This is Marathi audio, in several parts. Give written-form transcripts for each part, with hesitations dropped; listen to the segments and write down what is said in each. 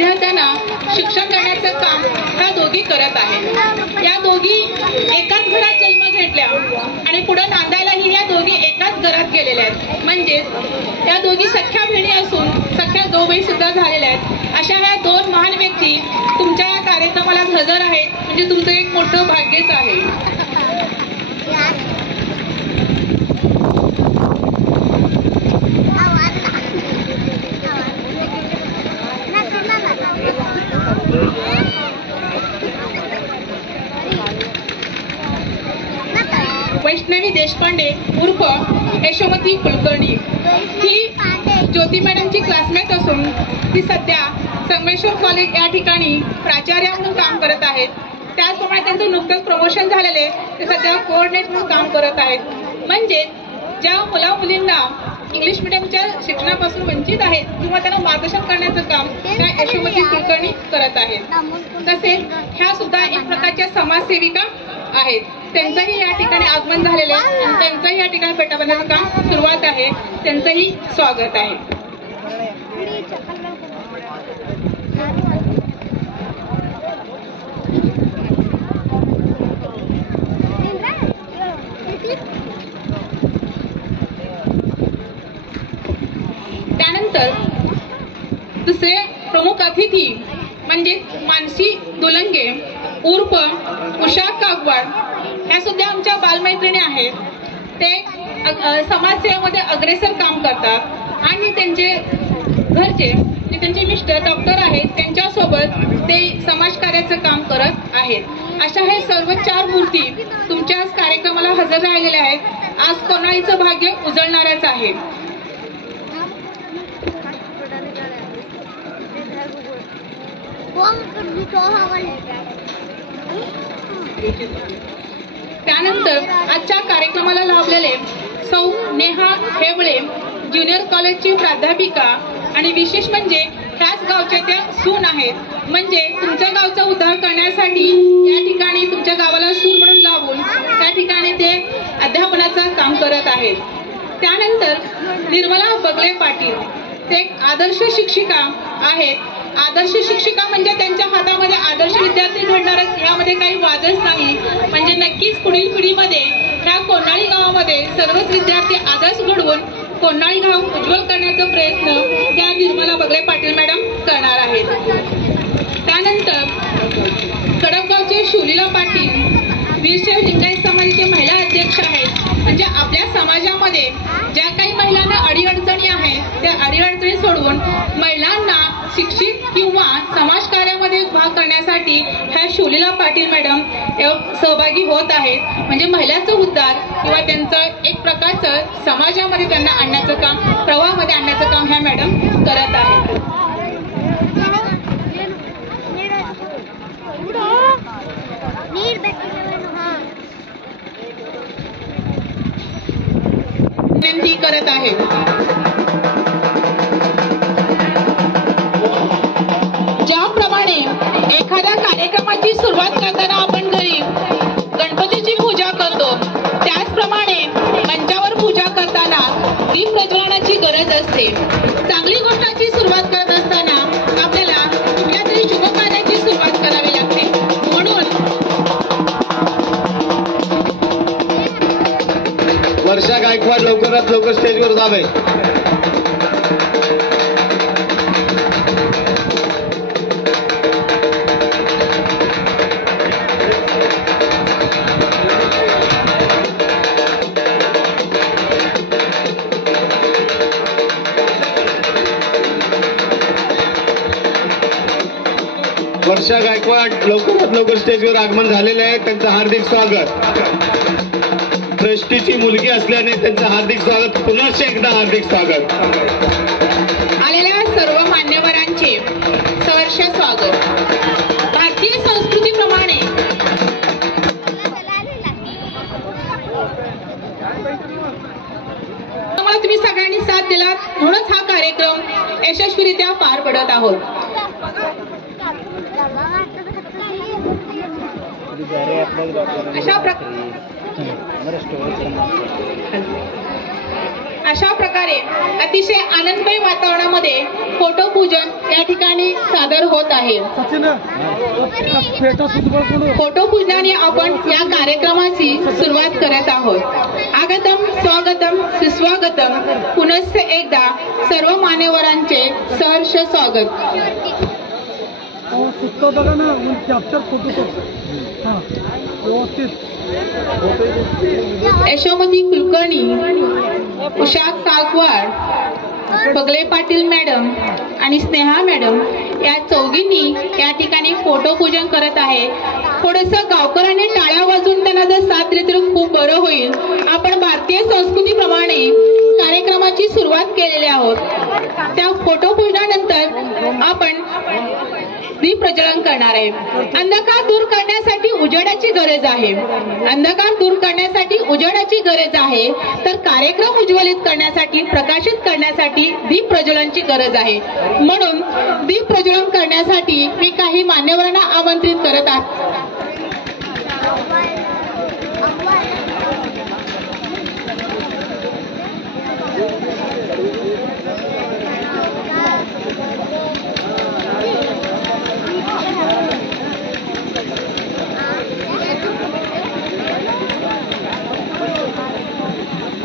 विद्यार्थ्यांना शिक्षण देण्याचं काम ह्या दोघी करत आहेत। या दोघी एकाच घरात जन्म घेतल्या आणि पुढे नांदायलाही या दोघी एकाच घरात गेलेल्या आहेत। म्हणजेच या दोघी सख्या बहिणी असून सख्या जाऊबाई सुद्धा झालेल्या आहेत। अशा ह्या दोन महान व्यक्ती तुमच्या या कार्यक्रमाला हजर आहेत म्हणजे तुमचं एक मोठं भाग्यच आहे। वैष्णवी देशपांडे उर्फ यशोमती कुलकर्णी ही ज्योती मॅडमची क्लासमेट असून ती सध्या संगमेश्वर कॉलेज या ठिकाणी प्राचार्य म्हणून काम करत आहेत। त्याचप्रमाणे त्यांचं नुकतंच प्रमोशन झालेले ते सध्या कोऑर्डिनेट म्हणून काम करत आहेत। म्हणजे ज्या मुला मुलींना इंग्लिश मीडियमच्या शिक्षणापासून वंचित आहेत किंवा त्यांना मार्गदर्शन करण्याचं काम त्या यशोमती कुलकर्णी करत आहेत। तसेच ह्या सुद्धा एक प्रकारच्या समाजसेविका आहेत। त्यांचंही या ठिकाणी आगमन झालेले आहे आणि त्यांचंही या ठिकाणी पेटा बांधण्याचं काम सुरुवात आहे। त्यांचंही स्वागत आहे। त्यानंतर दुसरे प्रमुख अतिथी म्हणजे मानसी दुलंगे उर्फ उषा कागवाड ह्या सुद्धा आमच्या बालमैत्रिणी आहेत। ते समाजसेवेमध्ये अग्रेसर काम करतात आणि त्यांचे घरचे त्यांचे मिस्टर डॉक्टर आहेत, त्यांच्यासोबत ते समाजकार्याचं काम करत आहेत। अशा हे सर्व चार मूर्ती तुमच्या कार्यक्रमाला हजर राहिलेल्या आहेत। आज कोणाईचं भाग्य उजळणारच आहे। त्यानंतर आजच्या कार्यक्रमाला लाभलेले सौ नेहा हेवळे ज्युनियर कॉलेजची प्राध्यापिका आणि विशेष म्हणजे ह्याच गावच्या त्या सून आहेत। म्हणजे तुमच्या गावचा उद्धार करण्यासाठी या ठिकाणी तुमच्या गावाला सून म्हणून लावून त्या ठिकाणी ते अध्यापनाचं काम करत आहेत। त्यानंतर निर्मला बगले पाटील ते एक आदर्श शिक्षिका आहेत। आदर्श शिक्षिका म्हणजे त्यांच्या हातामध्ये आदर्श विद्यार्थी घडणारच यामध्ये काही वादच नाही। म्हणजे नक्कीच पुढील पिढीमध्ये ह्या कोन्हाळी गावामध्ये सर्वच विद्यार्थी आदर्श घडवून कोन्हाळी गाव उज्ज्वल करण्याचा प्रयत्न त्या निर्मला बगले पाटील मॅडम करणार आहेत। त्यानंतर कडकगावचे शोलीला पाटील वीरशैव लिंगायत समाजाचे महिला अध्यक्ष आहेत। म्हणजे आपल्या समाजामध्ये ज्या काही महिलांना अडीअडचणी आहेत त्या अडीअडचणी सोडवून महिलांना शिक्षित किंवा समाजकार्यामध्ये भाग करण्यासाठी ह्या शोलीला पाटील मॅडम सहभागी होत आहेत। म्हणजे महिलांचा उद्धार किंवा त्यांचं एक प्रकारचं समाजामध्ये त्यांना आणण्याचं काम प्रवाहामध्ये आणण्याचं काम ह्या मॅडम करत आहेत। विनंती करत आहे। ज्याप्रमाणे एखाद्या कार्यक्रमाची सुरुवात करताना आपण घरी गणपतीची पूजा करतो त्याचप्रमाणे मंचावर पूजा करताना दीप प्रज्वलनाची गरज असते। चांगली गोष्टाची सुरुवात करत असताना आपल्याला कुठल्या तरी शुभ कार्याची सुरुवात करावी लागते। म्हणून वर्षा गायकवाड लवकरात लवकर स्टेजवर जावे। वर्षा गायकवाड लवकरात लवकर स्टेजवर आगमन झालेले आहे। त्यांचं हार्दिक स्वागत। ट्रस्टीची मुलगी असल्याने त्यांचं हार्दिक स्वागत। पुन्हा एकदा हार्दिक स्वागत। आलेल्या सर्व मान्यवरांचे सहर्ष स्वागत। भारतीय संस्कृतीप्रमाणे तुम्ही सगळ्यांनी साथ दिलात म्हणूनच हा कार्यक्रम यशस्वीरित्या पार पडत आहोत। अशा प्रकारे अशा प्रकारे अतिशय आनंदमय वातावरणामध्ये फोटोपूजन या ठिकाणी सादर होत आहे. फोटोपूजनाने आपण या कार्यक्रमाची सुरुवात करत आहोत. आगतम स्वागतम सुस्वागतम. पुनश्च एकदा सर्व मान्यवरांचे सहर्ष स्वागत. यशोमती कुलकर्णी, उषा काकवाड, बगले पाटील मॅडम आणि स्नेहा मॅडम या चौघींनी या ठिकाणी फोटोपूजन करत आहे. थोडंसं गावकऱ्यांनी टाळ्या वाजवून त्यांना जर साथ दिली तर खूप बरं होईल. आपण भारतीय संस्कृतीप्रमाणे कार्यक्रमाची सुरुवात केलेली आहोत. त्या फोटोपूजनानंतर आपण दीप प्रज्वलन करणार आहे. अंधकार दूर करण्यासाठी उजेडाची गरज आहे. अंधकार दूर करण्यासाठी उजेडाची गरज आहे, तर कार्यक्रम उज्ज्वलित करण्यासाठी, प्रकाशित करण्यासाठी दीप प्रज्वलनाची गरज आहे. म्हणून दीप प्रज्वलन करण्यासाठी मी काही मान्यवरांना आमंत्रित करत आहे.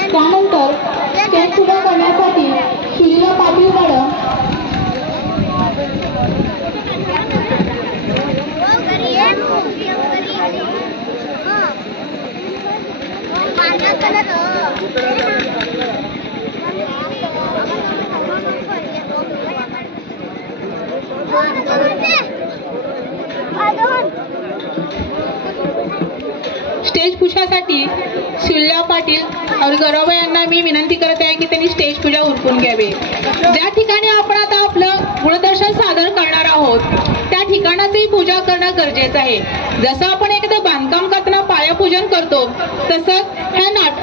त्यानंतर स्टेज पूजा करण्यासाठी सुलीला पाटील मॅडम, स्टेज पूजासाठी सुलीला पाटील और गौरव यांना मी विनंती करत आहे की त्यांनी स्टेज पूजा उरकून घ्यावी. ज्या ठिकाणी आपण आता आपलं गुणदर्शन सादर करणार आहोत त्या ठिकाणाची पूजा करणं गरजेचं आहे. जसं आपण एखादं बांधकाम करताना पायापूजन करतो तसंच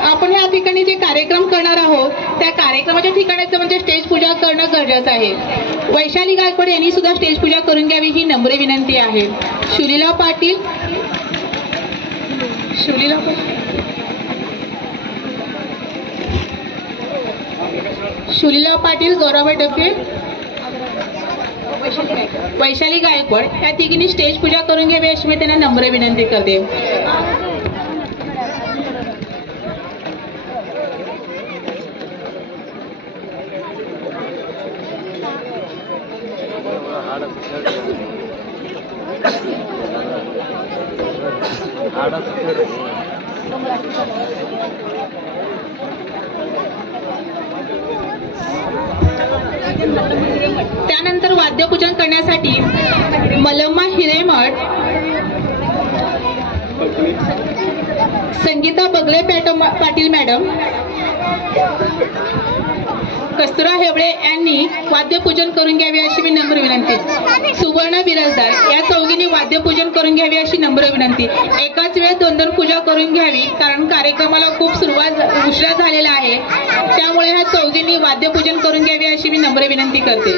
आपण ह्या ठिकाणी जे कार्यक्रम करणार आहोत त्या कार्यक्रमाच्या ठिकाणाचं म्हणजे स्टेज पूजा करणं गरजेचं आहे. वैशाली गायकवाड यांनी सुद्धा स्टेज पूजा करून घ्यावी ही नम्र विनंती आहे. सुलीला पाटील, सुलीला पाटील, गौरव डबे, वैशाली गायकवाड या तिघींनी स्टेज पूजा करून घ्यावी अशी मी त्यांना नम्र विनंती करते. त्यानंतर वाद्यपूजन करण्यासाठी मलम्मा हिरेमठ, संगीता बगले पाटील मॅडम, कस्तुरा हेवळे यांनी वाद्यपूजन करून घ्यावे अशी मी नम्र विनंती. सुवर्ण बिराजदार या चौघींनी वाद्यपूजन करून घ्यावी अशी नम्र विनंती. एकाच वेळेस 2-2 पूजा करून घ्यावी कारण कार्यक्रमाला खूप उशिरा झालेला आहे. त्यामुळे ह्या चौघींनी वाद्यपूजन करून घ्यावी अशी मी नम्र विनंती करते.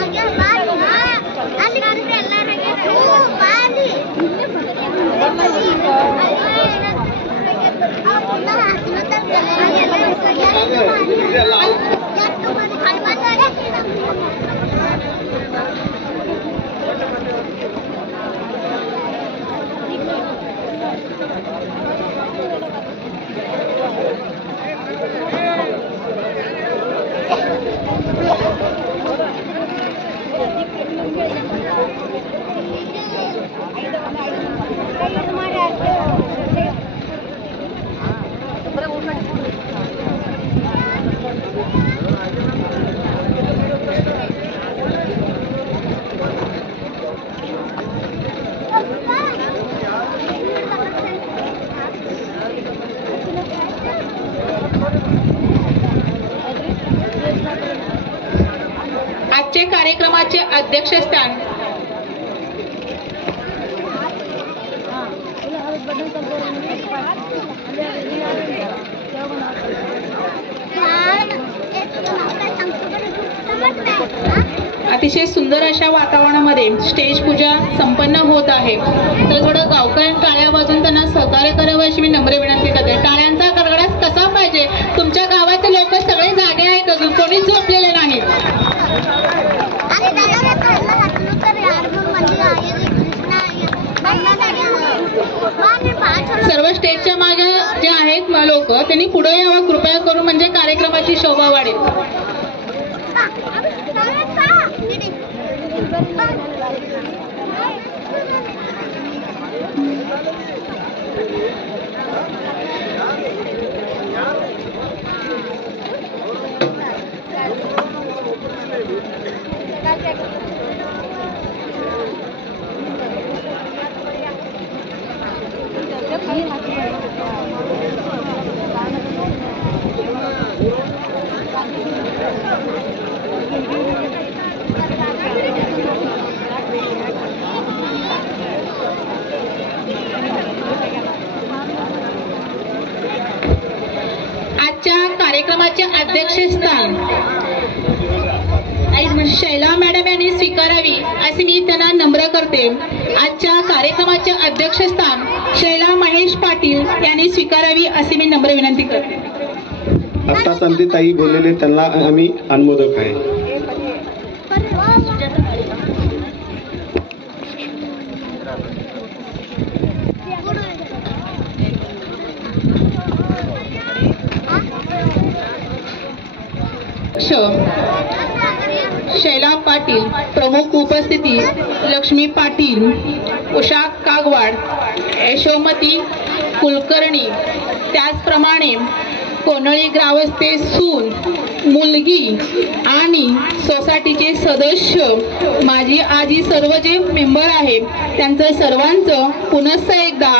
आजचे कार्यक्रमाचे अध्यक्षस्थान अतिशय सुंदर अशा वातावरणामध्ये स्टेज पूजा संपन्न होत आहे. तर थोडं गावकऱ्यांनी टाळ्या वाजवून त्यांना सहकार्य करावं अशी मी नम्र विनंती करते. टाळ्यांचा गडगडाट कसा पाहिजे? तुमच्या गावाचे लोक सगळे जागे आहेत आहेत अजून कोणी झोपलेले नाहीत. सर्व स्टेजच्या मागे जे आहेत लोक त्यांनी पुढे यावं कृपया करून, म्हणजे कार्यक्रमाची शोभा वाढेल. आजच्या कार्यक्रमाचे अध्यक्षस्थान शैला मॅडम यांनी स्वीकारावी असे मी त्यांना नम्र करते. आजच्या कार्यक्रमाचे अध्यक्षस्थान शैला महेश पाटील यांनी स्वीकारावी असे मी नम्र विनंती करते. आता संध्याताई बोललेले त्यांना आम्ही अनुमोदक आहे. शैला पाटील, प्रमुख उपस्थिती लक्ष्मी पाटील, उषा कागवाड, यशोमती कुलकर्णी, त्याचप्रमाणे कोनळी ग्रामस्थे सून, मुलगी आणि सोसायटीचे सदस्य, माझी आजी, सर्व जे मेंबर आहेत त्यांचं सर्वांचं पुनश्च एकदा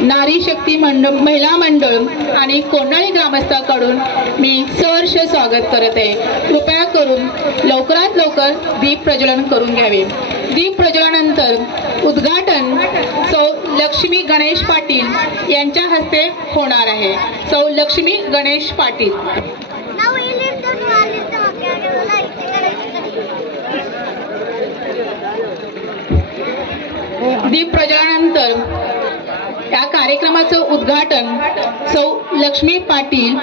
नारी शक्ती मंडळ, महिला मंडळ आणि कोनळी ग्रामस्थाकडून मी सहर्ष स्वागत करत आहे. कृपया करून लवकरात लवकर दीप प्रज्वलन करून घ्यावे. दीप प्रज्वलनानंतर उद्घाटन सौ लक्ष्मी गणेश पाटील यांच्या हस्ते होणार आहे. सौ लक्ष्मी गणेश पाटील. दीप प्रज्वलनानंतर या कार्यक्रमाचं उद्घाटन सौ लक्ष्मी पाटील,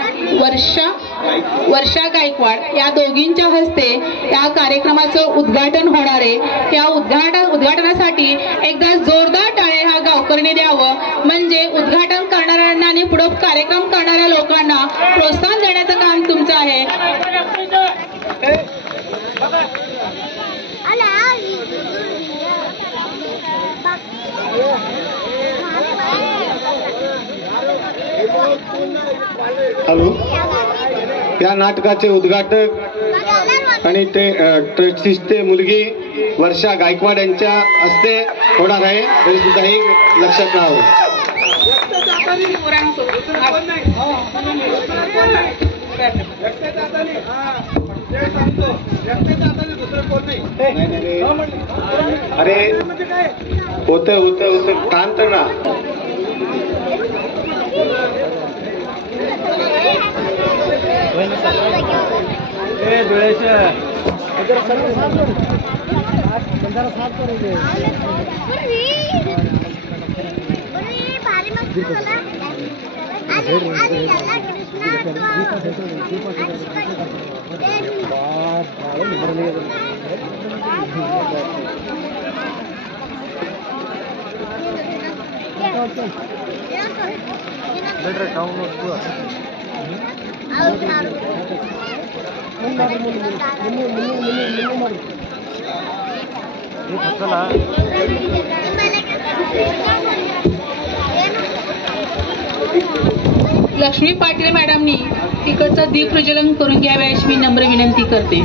वर्षा गायकवाड या दोघींच्या हस्ते या कार्यक्रमाचं उद्घाटन होणार आहे. या उद्घाटनासाठी एकदा जोरदार टाळे हा गावकऱ्यांनी द्यावं, म्हणजे उद्घाटन करणाऱ्यांना आणि पुढे कार्यक्रम करणाऱ्या लोकांना प्रोत्साहन देण्याचं काम तुमचं आहे. हॅलो, या नाटकाचे उद्घाटक आणि ते ट्रस्टीचे मुलगी वर्षा गायकवाड यांच्या हस्ते होणार आहे. तरी सुद्धा हे लक्षात राहावं. अरे होतं शांत ना. लक्ष्मी पाटील मॅडमनी तिकडचं दीप प्रज्वलन करून घ्यावे अशी मी नम्र विनंती करते.